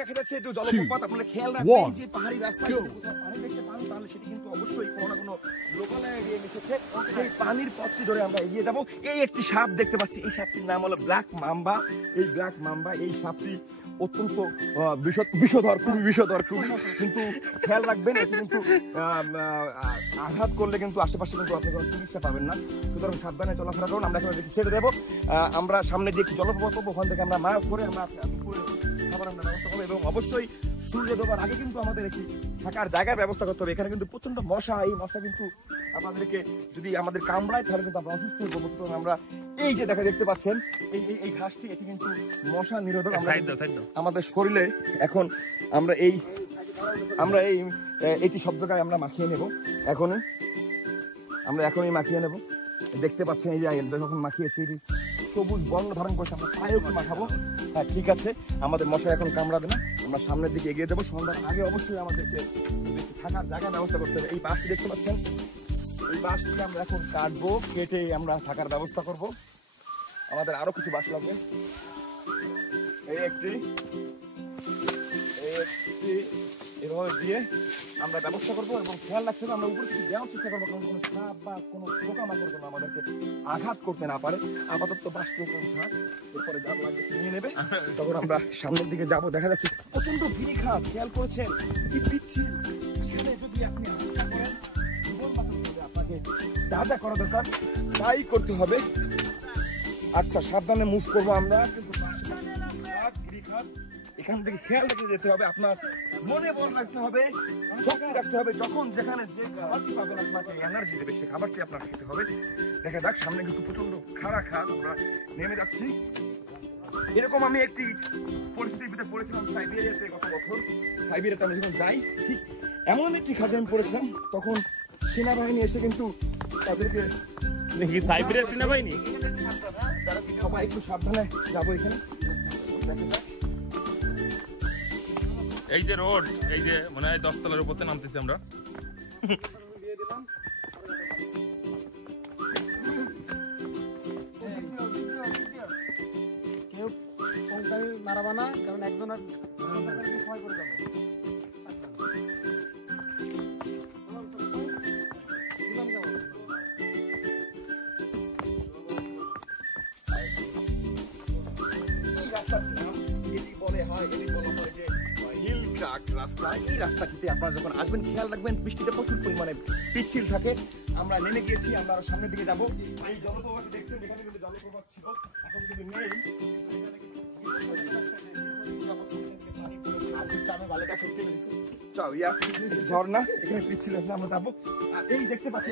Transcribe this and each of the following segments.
দেখা যাচ্ছে একটু জলপ্রপাত, আপনারা খেয়াল রাখবেন যে পাহাড়ি রাস্তায় পানি দেখতে পান তাহলে সেটি কিন্তু অবশ্যই কোনো না কোনো লোকালয় এরিয়া মিশেছে। সেই পানির পথটি ধরে আমরা এগিয়ে যাব। এই একটি সাপ দেখতে পাচ্ছি, এই সাপটির নাম হলো ব্ল্যাক মাম্বা। এই ব্ল্যাক মাম্বা এই সাপটি অত্যন্ত বিষধর, খুবই বিষধর, খুবই, কিন্তু খেয়াল রাখবেন এটি কিন্তু আঘাত করলে কিন্তু আশেপাশে কিন্তু আপনি কোনো চিকিৎসা পাবেন না, সুতরাং সাবধানে চলাফেরা করুন। আমরা এখন ছেড়ে দেবো। আমরা সামনে যে একটি জলপ্রপাত পাবো, ওখান থেকে আমরা মায়াব করে আমরা খাবার আমরা ব্যবস্থা করবো, এবং অবশ্যই সূর্য ডোবার আগে কিন্তু আমাদের একটি থাকার জায়গার ব্যবস্থা করতে হবে। এখানে কিন্তু প্রচন্ড মশা, এই মশা কিন্তু আমাদেরকে যদি আমাদের কামড়ায় তাহলে কিন্তু আমরা অসুস্থ হয়ে পড়বো। সুতরাং আমরা এই যে দেখতে পাচ্ছেন এই ঘাসটি, এটি কিন্তু মশা নিরোধক। আমাদের শরীরে এখন আমরা এটি সব জায়গায় আমরা মাখিয়ে নেব। এখনই মাখিয়ে নেব। দেখতে পাচ্ছেন এই যে যখন মাখিয়েছি এটি সবুজ বর্ণ ধারণ করছে, আমরা পায়েও একটু মাখাবো। হ্যাঁ, ঠিক আছে, আমাদের মশা এখন কামড়াবে না। আমরা সামনের দিকে এগিয়ে দেবো। সন্ধ্যার আগে অবশ্যই আমাদেরকে থাকার জায়গা ব্যবস্থা করতে হবে। এই বাঁশটি দেখতে পাচ্ছেন, এই বাঁশটি আমরা এখন কাটবো, কেটে আমরা থাকার ব্যবস্থা করব। আমাদের আরো কিছু বাঁশ লাগবে। এই একটি এভাবে দিয়ে আমরা ব্যবস্থা করবো, এবং খেয়াল রাখতে হবে আমরা উপরে কিছু দেওয়ার চেষ্টা করবো, কারণ কোনো সাপ বা কোনো পোকামাকড় যেন আমাদেরকে আঘাত করতে না পারে। আপাতত বাঁশটি থাক, এরপরে যা লাগবে নিয়ে নেবে। তখন আমরা সামনের দিকে যাব। দেখা যাচ্ছে প্রচন্ড ভিড় খাত, খেয়াল করেছেন কি পিচ্ছিল। এখানে যদি আপনি আশা করেন জীবন বাঁচাতে আপনাকে যা যা করা দরকার তাই করতে হবে। আচ্ছা, সাবধানে মুভ করবো আমরা, কিন্তু এখান থেকে খেয়াল রেখে যেতে হবে। আপনার মনে বল রাখতে হবে, শক্তি রাখতে হবে। যখন যেখানে যে খাবারটি পাবেন আপনাকে এনার্জি দেবে, সেই খাবারটি আপনার খেতে হবে। দেখা যাক, সামনে কিন্তু প্রচন্ড খাড়া খাদ, আমরা নেমে যাচ্ছি। এরকম আমি একটি পরিস্থিতির ভিতরে পড়েছিলাম সাইবেরিয়াতে গত বছর। সাইবেরিয়াতে আমি যখন যাই, ঠিক এমন একটি খাদে আমি পড়েছিলাম, তখন সেনাবাহিনী এসে কিন্তু তাদেরকে সাইবেরিয়ার সেনাবাহিনী সবাই একটু সাবধানে যাবো। এখানে এই যে রোড, এই যে মনে হয় 10 তলার উপরে নামতেছি আমরা। কেউ সংসারী মারাবা না, কারণ একজনের সহায় করে যাবে। এই রাস্তাটিতে আপনারা যখন আসবেন খেয়াল রাখবেন বৃষ্টিতে প্রচুর পরিমাণে পিচ্ছিল থাকে। আমরা নেমে গিয়েছি, আমরা সামনের দিকে যাবো। এই জলপ্রপাত দেখছেন, এখানে কিন্তু জলপ্রপাত ছিল, এখন যদি নেই ঝর্ণা, এখানে পিচ্ছিল আমরা যাবো। এই দেখতে পাচ্ছি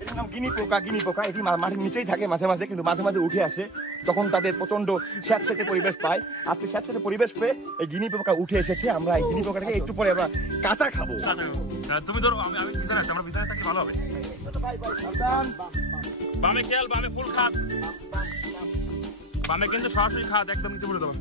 এটার নাম গিনি পোকা। গিনি পোকা এটি মাটির নিচেই থাকে মাঝে মাঝে, কিন্তু মাঝে মাঝে উঠে আসে তখন তাদের প্রচন্ড স্যাঁতস্যাঁতে পরিবেশ পায়। আজকে স্যাঁতস্যাঁতে পরিবেশ পেয়ে এই গিনি পোকা উঠে এসেছে। আমরা এই গিনি পোকাটাকে একটু পরে আমরা কাঁচা খাবো। তুমি ধরো, আমি পিছনে আছি, আমরা পিছনে থাকলে ভালো হবে। বামে খেয়াল, বামে ফুল খাত, বামে কিন্তু সরাসরি খাত, একদম নিচে বলে দেবো।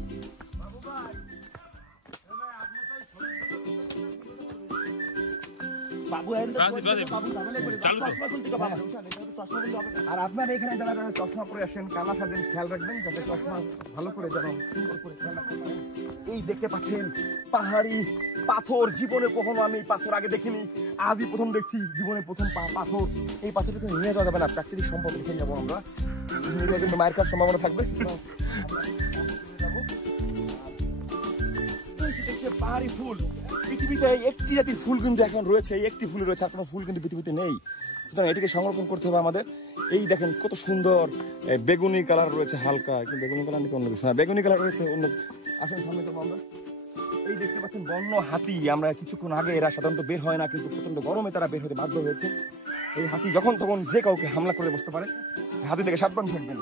আর আপনার এখানে যারা যারা চশমা পরে আসেন, কানা সাজেন, খেয়াল রাখবেন যাতে চশমা ভালো করে যেন সুন্দর করে খেয়াল রাখতে পারেন। এই দেখতে পাচ্ছেন পাহাড়ি পাথর। জীবনে কখনো আমি পাথর আগে দেখিনি, আজই প্রথম দেখছি জীবনে প্রথম পাথর। এই পাথরটাকে নিয়ে যাওয়া যাবে না, প্রাকৃতিক সম্পদ রেখে যাবো আমরা, কিন্তু মায়ের খাওয়ার সম্ভাবনা থাকবে। পাহাড়ি ফুল, পৃথিবীতে একটি জাতির ফুল কিন্তু এখন রয়েছে, এই একটি ফুল রয়েছে, আর কোনো ফুল কিন্তু পৃথিবীতে নেই। সুতরাং এটিকে সংরক্ষণ করতে হবে আমাদের। এই দেখেন কত সুন্দর বেগুনি কালার রয়েছে, হালকা বেগুনি কালার নাকি অন্য কিছু না, বেগুনি কালার রয়েছে অন্য। আসলে সামনে যাবো আমরা। এই দেখতে পাচ্ছেন বন্য হাতি। আমরা কিছুক্ষণ আগে, এরা সাধারণত বের হয় না, কিন্তু প্রচন্ড গরমে তারা বের হতে বাধ্য হয়েছে। এই হাতি যখন তখন যে কাউকে হামলা করে বসতে পারে, হাতি থেকে সাবধান থাকবেন।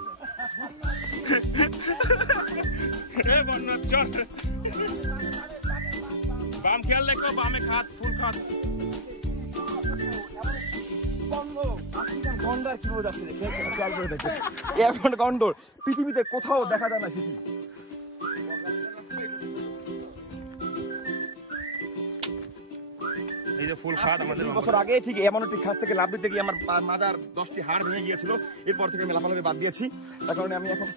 বাম খেয়াল রেখো, বামে খাত, ফুল খাত। গন্ডর পৃথিবীতে কোথাও দেখা যায় না সেটি। এই যে ফুল খাত, আমাদের বছর আগে ঠিক এমন একটি খাত থেকে লাভ দিতে গিয়ে আমার মাজার 10টি হাড় ভেঙে গিয়েছিল। এরপর থেকে আমি লাফালাফি বাদ দিয়েছি, তার কারণে আমি এখন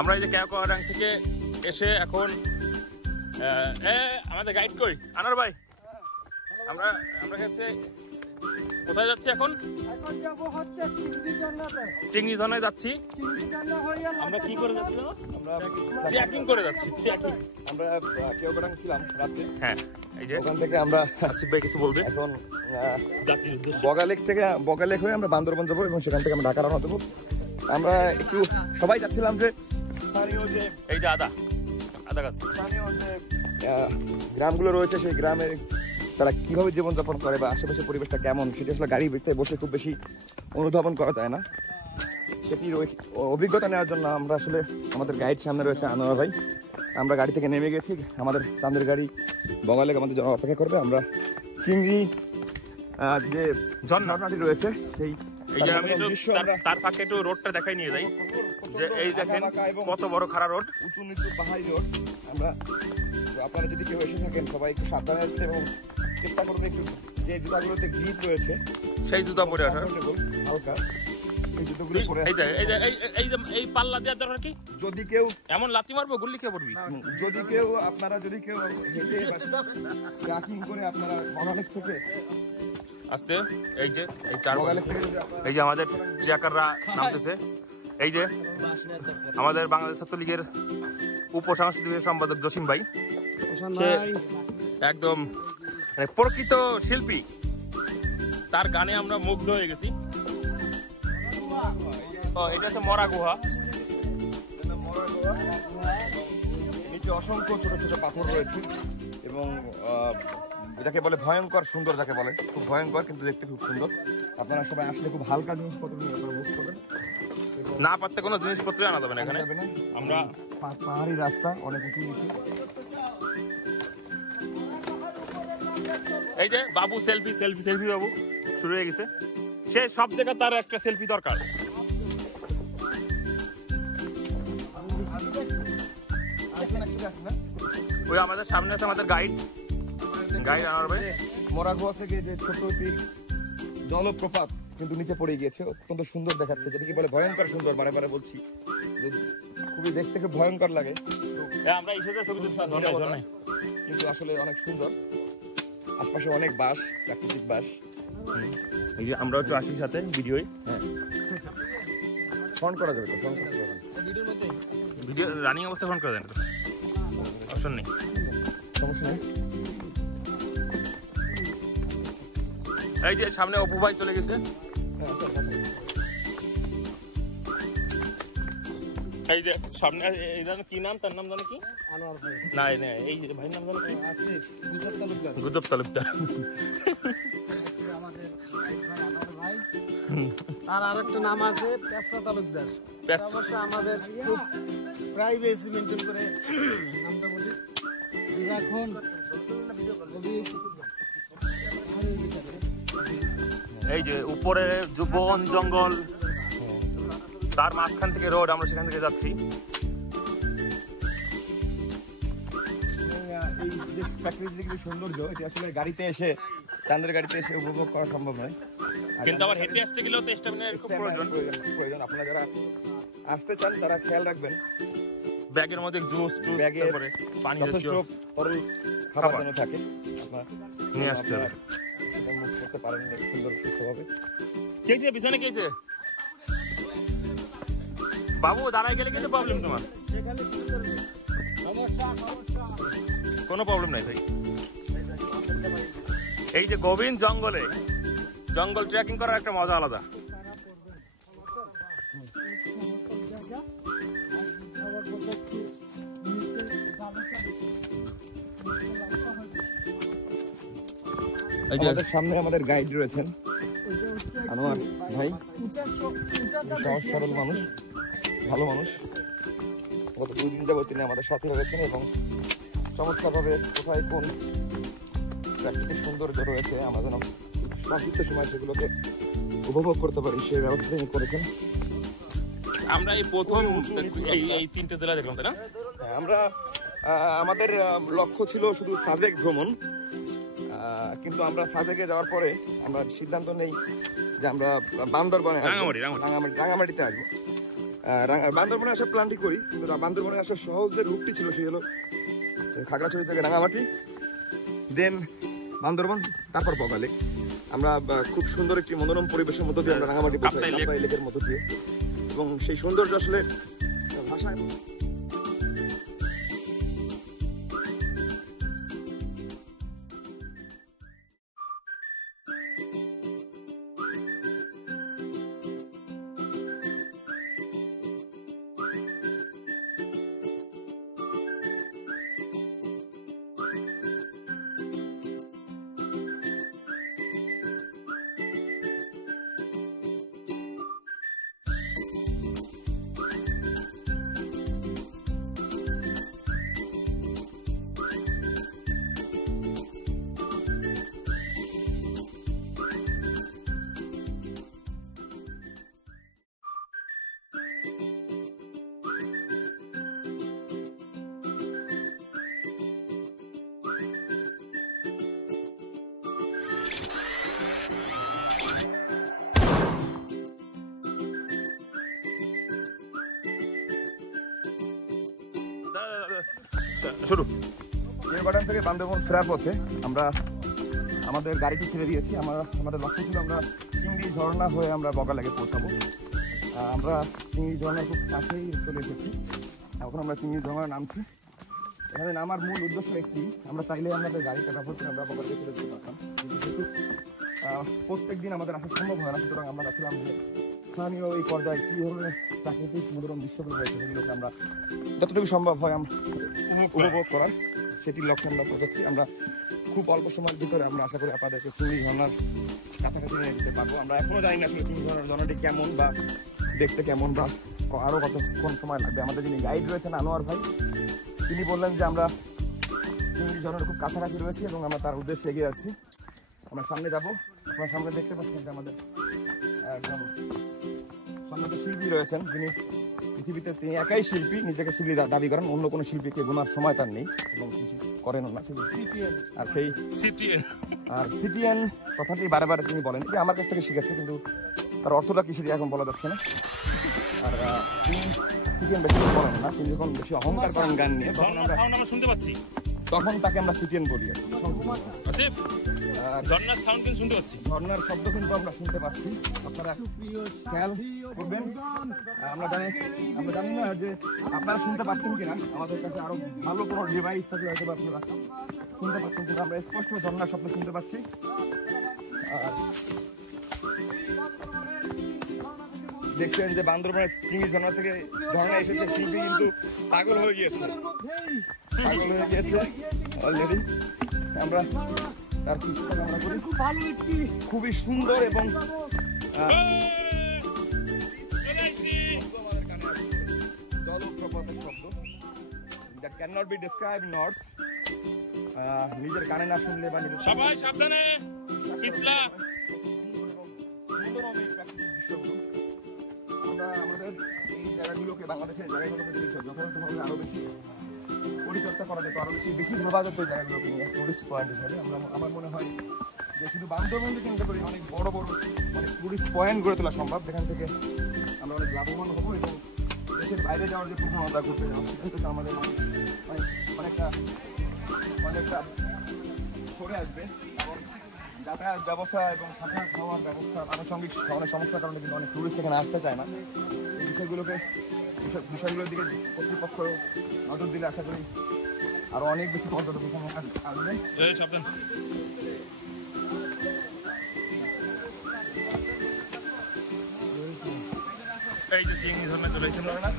আমরা এই যে কেওক্রাডাং থেকে এসে এখন আমাদের গাইড কই আনার ভাই, আমরা আমরা হচ্ছে কোথায় যাচ্ছি এখন? এখন যাব হচ্ছে চিংড়ি ঝর্ণায় যাচ্ছি। চিংড়িঝর্ণা হয়ে আমরা কি করে যাচ্ছি? আমরা ট্রেকিং করে যাচ্ছি। আমরা কেওক্রাডাং ছিলাম রাতে। হ্যাঁ, এই যে ওখান থেকে আমরা আসিফ ভাই কিছু বলবে এখন জাতির উদ্দেশ্যে। বগালেক হয়ে আমরা বান্দরবন যাবো এবং সেখান থেকে আমরা ঢাকা রওনা দেবো। আমরা একটু সবাই যাচ্ছিলাম যে স্থানীয় যে এই যে আদা গাছ, স্থানীয় যে গ্রামগুলো রয়েছে সেই গ্রামে তারা কিভাবে জীবনযাপন করে বা আশেপাশে পরিবেশটা কেমন সেটা আসলে গাড়ির ভিতরে বসে খুব বেশি অনুধাবন করা যায় না। সেটির অভিজ্ঞতা নেওয়ার জন্য আমরা আসলে আমাদের গাইড সামনে রয়েছে আনোয়ার ভাই। আমরা গাড়ি থেকে নেমে গেছি, আমাদের চাঁদের গাড়ি বগালেক আমাদের জন্য অপেক্ষা করবে। আমরা চিংড়ি যে ঝর্ণাটি রয়েছে সেই এই যে আমি একটু তার ফাঁকে একটু রোডটা দেখাই নিয়ে যাই যে এই দেখেন কত বড় খাড়া রোড, উঁচু নিচু পাহাড়ি রোড। আমরা আপনারা যদি কেউ এসে থাকেন সবাই একটু সাবধানে আসতে এবং চেষ্টা করবে একটু যে জুতাগুলোতে গ্রিপ রয়েছে সেই জুতা পরে আসার। হালকা এই জুতোগুলো পরে এই যে এই পাল্লা দেওয়ার দরকার কি? যদি কেউ এমন লাথি মারবো গুল্লি খেয়ে পড়বি। যদি কেউ হেঁটে ট্রেকিং করে আপনারা বগালেক থেকে আস্তে এই যে এই চার বগালেক থেকে এই যে আমাদের ট্রেকাররা নামতেছে। এই যে আমাদের বাংলাদেশ ছাত্রলীগের উপসাংস্কৃতিক সম্পাদক জসিম ভাই, সে একদম মানে প্রকৃত শিল্পী, তার গানে আমরা মুগ্ধ হয়ে গেছি। এটা হচ্ছে মরা গুহা, নিচে অসংখ্য ছোট ছোট পাথর রয়েছে এবং যাকে বলে ভয়ঙ্কর সুন্দর, যাকে বলে খুব ভয়ঙ্কর কিন্তু দেখতে খুব সুন্দর। আপনারা সবাই আসলে খুব হালকা জিনিসপত্র নিয়ে আপনারা মুভ করবেন, না পারতে কোনো জিনিসপত্র আনা যাবে না এখানে। আমরা পাহাড়ি রাস্তা অনেক উঁচু নিচু। এই যে বাবু সেলফি সেলফি সেলফি বাবু শুরু হয়ে গেছে। সে সব জায়গায় তার একটা সেলফি দরকার। ওই আমাদের সামনে আছে আমাদের গাইড আনার ভাই। মরা গুহা থেকে যে ছোট একটি জলপ্রপাত কিন্তু নিচে পড়ে গিয়েছে, অত্যন্ত সুন্দর দেখাচ্ছে, যেটা কি বলে ভয়ঙ্কর সুন্দর। বারে বারে বলছি যে খুবই দেখতে খুব ভয়ঙ্কর লাগে, আমরা এসে ছবি তুলছি কিন্তু আসলে অনেক সুন্দর। আশপাশে অনেক বাঁশ, প্রাকৃতিক বাঁশ। এই যে আমরা একটু আসি সাথে ভিডিওয়। হ্যাঁ, ফোন করা যাবে তো, ফোন করতে পারবেন ভিডিও রানিং অবস্থা ফোন করা যায় না, অপশন নেই, সমস্যা নেই। এই যে সামনে অপু ভাই চলে গেছে। এই যে সামনে এই জানো কি নাম, তার নাম জানো কি? আনোয়ার ভাই না এই যে ভাইয়ের নাম জানো কি? আসিফ তালুকদার। গুজব তালুকদার। আমাদের ভাই আনোয়ার ভাই, আর আরেকটা নাম আছে পেশা তালুকদার। অবশ্য আমাদের খুব প্রাইভেসি মেনটেন করে নামটা বলি। এখন এই যে উপরে বন জঙ্গল, তার মাঝখান থেকে রোড, আমরা সেখান থেকে যাচ্ছি। এই যে প্রাকৃতিক যে সৌন্দর্য, এটা আসলে গাড়িতে এসে, চাঁদের গাড়িতে এসে উপভোগ করা সম্ভব নয়, কিন্তু আবার হেঁটে আসতে গেলেও তো স্ট্যামিনার খুব প্রয়োজন। আপনারা যারা আসতে চান তারা খেয়াল রাখবেন ব্যাগের মধ্যে জুস টুস, ব্যাগে তারপরে পানি যথেষ্ট জাতীয় তরল খাবার যেন থাকে, নিয়ে আসতে হবে। সেটা মুখ করতে পারেন সুন্দর সুস্থভাবে। কে যে পিছনে কে যে বাবু দাঁড়ায় গেলে কিন্তু প্রবলেম তোমার? কোনো প্রবলেম নাই ভাই। এই যে গভীর জঙ্গলে জঙ্গল ট্রেকিং করার একটা মজা আলাদা। আমাদের সামনে আমাদের গাইড রয়েছেন আনোয়ার ভাই, সহজ সরল মানুষ, ভালো মানুষ। গত 2 দিন যাবত তিনি আমাদের সাথে রয়েছেন এবং চমৎকারভাবে কোথায় কোন প্রাকৃতিক সৌন্দর্য রয়েছে আমরা যেন সংক্ষিপ্ত সময় সেগুলোকে উপভোগ করতে পারি সেই ব্যবস্থা তিনি করেছেন। আমরা এই প্রথম এই 3টে জেলা দেখলাম, তাই না? আমরা আমাদের লক্ষ্য ছিল শুধু সাজেক ভ্রমণ, কিন্তু আমরা সাজেকে যাওয়ার পরে আমরা সিদ্ধান্ত নেই যে আমরা বান্দরবানে রাঙামাটিতে আসবো। বান্দরবনে আসার প্ল্যানটি করি, কিন্তু বান্দরবনে আসার সহজ যে রুটটি ছিল সেই হলো খাগড়াছড়ি থেকে রাঙামাটি, দেন বান্দরবন, তারপর বগালে। আমরা খুব সুন্দর একটি মনোরম পরিবেশের মধ্য দিয়ে আমরা রাঙামাটি পৌঁছাই, কাপ্তাই লেকের মধ্য দিয়ে, এবং সেই সৌন্দর্য আসলে ভাষায় শুরু। বাটান থেকে বান্দরবন ফেরার পথে আমরা আমাদের গাড়িটি ছেড়ে দিয়েছি। আমাদের লক্ষ্য ছিল আমরা চিংড়ি ঝর্ণা হয়ে আমরা বগালেকে পৌঁছাবো। আমরা চিংড়ি ঝর্ণার খুব কাছেই চলে এসেছি, এখন আমরা চিংড়ি ঝর্ণায় নামছি। এখানে নামার মূল উদ্দেশ্য একটি, আমরা চাইলে আমাদের গাড়িটা ব্যবহার করে আমরা বগালেকে চলে যেতে পারতাম, কিন্তু যেহেতু প্রত্যেক দিন আমাদের আসা সম্ভব হয় না, সুতরাং আমরা চাচ্ছিলাম যে স্থানীয় এই পর্যায়ে কী ধরনের প্রাকৃতিক মনোরম দৃশ্যগুলো রয়েছে সেগুলোকে আমরা যতটুকু সম্ভব হয় আমরা উপভোগ করার সেটির লক্ষ্যে আমরা পৌঁছাচ্ছি। আমরা খুব অল্প সময়ের ভিতরে আমরা আশা করি আপনাদেরকে চিংড়ি ঝর্ণার কাছাকাছি নিয়ে দিতে পারবো। আমরা এখনও জানি না আসলে চিংড়ি ঝর্ণাটি কেমন বা দেখতে কেমন বা আরও কতক্ষণ সময় লাগবে। আমাদের যিনি গাইড রয়েছেন আনোয়ার ভাই, তিনি বললেন যে আমরা চিংড়ি ঝর্ণার খুব কাছাকাছি রয়েছি এবং আমরা তার উদ্দেশ্যে এগিয়ে যাচ্ছি। আমরা সামনে যাবো, আপনার সামনে দেখতে পাচ্ছেন যে আমাদের একদম সামনে শিল্পী রয়েছেন, যিনি পৃথিবীতে তিনি একাই শিল্পী, নিজেকে শিল্পী দাবি করেন, অন্য কোনো শিল্পীকে গোনার সময় তার নেই এবং করেনও না। আর সেই সিটিএন কথাটি বারে বারে তিনি বলেন, যে আমার কাছ থেকে শিখেছে, কিন্তু তার অর্থটা কি সেটি এখন বলা যাচ্ছে না। আর তিনি সিটিএন বেশি বলেন না, তিনি যখন বেশি অহংকার করেন গান নিয়ে তখন আমরা শুনতে পাচ্ছি, তখন তাকে আমরা সিটিএন বলি। ঝর্ণার সাউন্ড কিন্তু শুনতে পাচ্ছি, ঝর্ণার শব্দ কিন্তু আমরা শুনতে পাচ্ছি, আপনারা খেয়াল করবেন। আমরা জানি না যে আপনারা শুনতে পাচ্ছেন কিনা, আমাদের কাছে আরো ভালো কোনো ডিভাইস থাকলে হয়তো আপনারা শুনতে পাচ্ছেন, কিন্তু আমরা স্পষ্ট ঝর্ণার শব্দ শুনতে পাচ্ছি। দেখছেন যে বান্দরবনের চিংড়ি ঝর্ণা থেকে ঝর্ণা এসেছে, শিল্পী কিন্তু পাগল হয়ে গিয়েছে অলরেডি। আমরা তার কিছুক্ষণ আমরা করি, খুবই সুন্দর এবং জলপ্রপাতের শব্দ, that cannot be described in words, নিজের কানে না শুনলে বা নিজের সবাই সাবধানে পিছলা। আমরা আমাদের এই জায়গাগুলোকে, বাংলাদেশের জায়গাগুলোকে যদি যথাযথভাবে আরো বেশি পরিচর্যা করা যেত, আরো বেশি ভাবা যেত এই জায়গাগুলোকে নিয়ে টুরিস্ট পয়েন্ট হিসাবে, আমার মনে হয় যে শুধু বান্দরবনকে কেন্দ্র করে অনেক বড় বড় অনেক টুরিস্ট পয়েন্ট গড়ে তোলা সম্ভব, যেখান থেকে আমরা অনেক লাভবান হবো এবং দেশের বাইরে যাওয়ার যে প্রবণতা ঘুরতে যাওয়া, সেখান থেকে আমাদের অনেকটা সরে আসবে। এবং যাতায়াত ব্যবস্থা এবং থাকা খাওয়ার ব্যবস্থা, আনুষঙ্গিক অনেক সমস্যার কারণে কিন্তু অনেক টুরিস্ট এখানে আসতে চায় না। এই বিষয়গুলোর দিকে কর্তৃপক্ষ নজর দিলে আশা করি আরো অনেক বেশি পর্যটক আসবে। এই যে চিংড়ি ঝর্ণা চলে এসেছে না,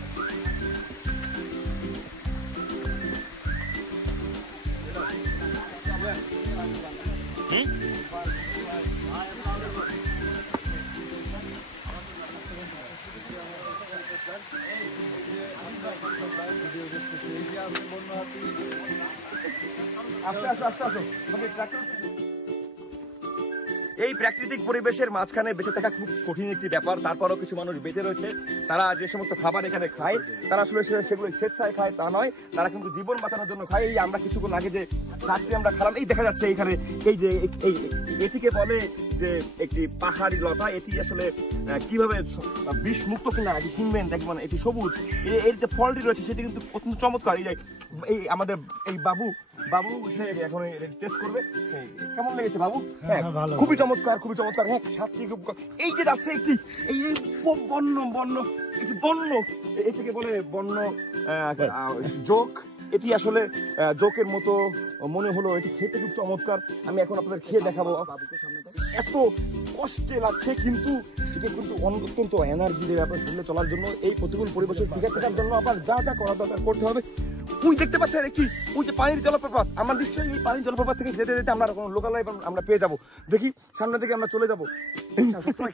আস্তে আস্তে আস্তে আসো, এই প্রাকৃতিক পরিবেশের মাঝখানে বেঁচে থাকা খুব কঠিন একটি ব্যাপার। তারপরও কিছু মানুষ বেঁচে রয়েছে, তারা যে সমস্ত খাবার এখানে খায় তারা আসলে সেগুলো স্বেচ্ছায় খায় তা নয়, তারা কিন্তু জীবন বাঁচানোর জন্য খায়। এই আমরা কিছুক্ষণ আগে যে শাকটি আমরা খেলাম, এই দেখা যাচ্ছে এখানে এই যে এটিকে বলে যে একটি পাহাড়ি লতা। এটি আসলে কিভাবে বিষ মুক্ত কিনা এটি কিনবেন দেখবেন, এটি সবুজ। এর যে ফলটি রয়েছে সেটি কিন্তু অত্যন্ত চমৎকার। এই আমাদের এই বাবু সে এখন টেস্ট করবে। কেমন লেগেছে বাবু? হ্যাঁ, খুবই চমৎকার, খুবই চমৎকার। হ্যাঁ, স্বাদটি খুব। এই যে যাচ্ছে একটি এই বন্য এটিকে বলে বন্য জোক। এটি আসলে জোকের মতো মনে হলো, এটি খেতে খুব চমৎকার। আমি এখন আপনাদের খেয়ে দেখাবো। এত কষ্টে লাগছে কিন্তু এটা কিন্তু অত্যন্ত এনার্জি দেবে আপনার শরীরে চলার জন্য। এই প্রতিকূল পরিবেশে টিকে থাকার জন্য আপনার যা যা করা দরকার করতে হবে। ওই দেখতে পাচ্ছেন একটি ওই যে পানির জলপ্রপাত। আমরা নিশ্চয়ই এই পানির জলপ্রপাত থেকে যেতে যেতে আমরা কোনো লোকালয় আমরা পেয়ে যাবো। দেখি সামনে থেকে আমরা চলে যাবো। সবসময়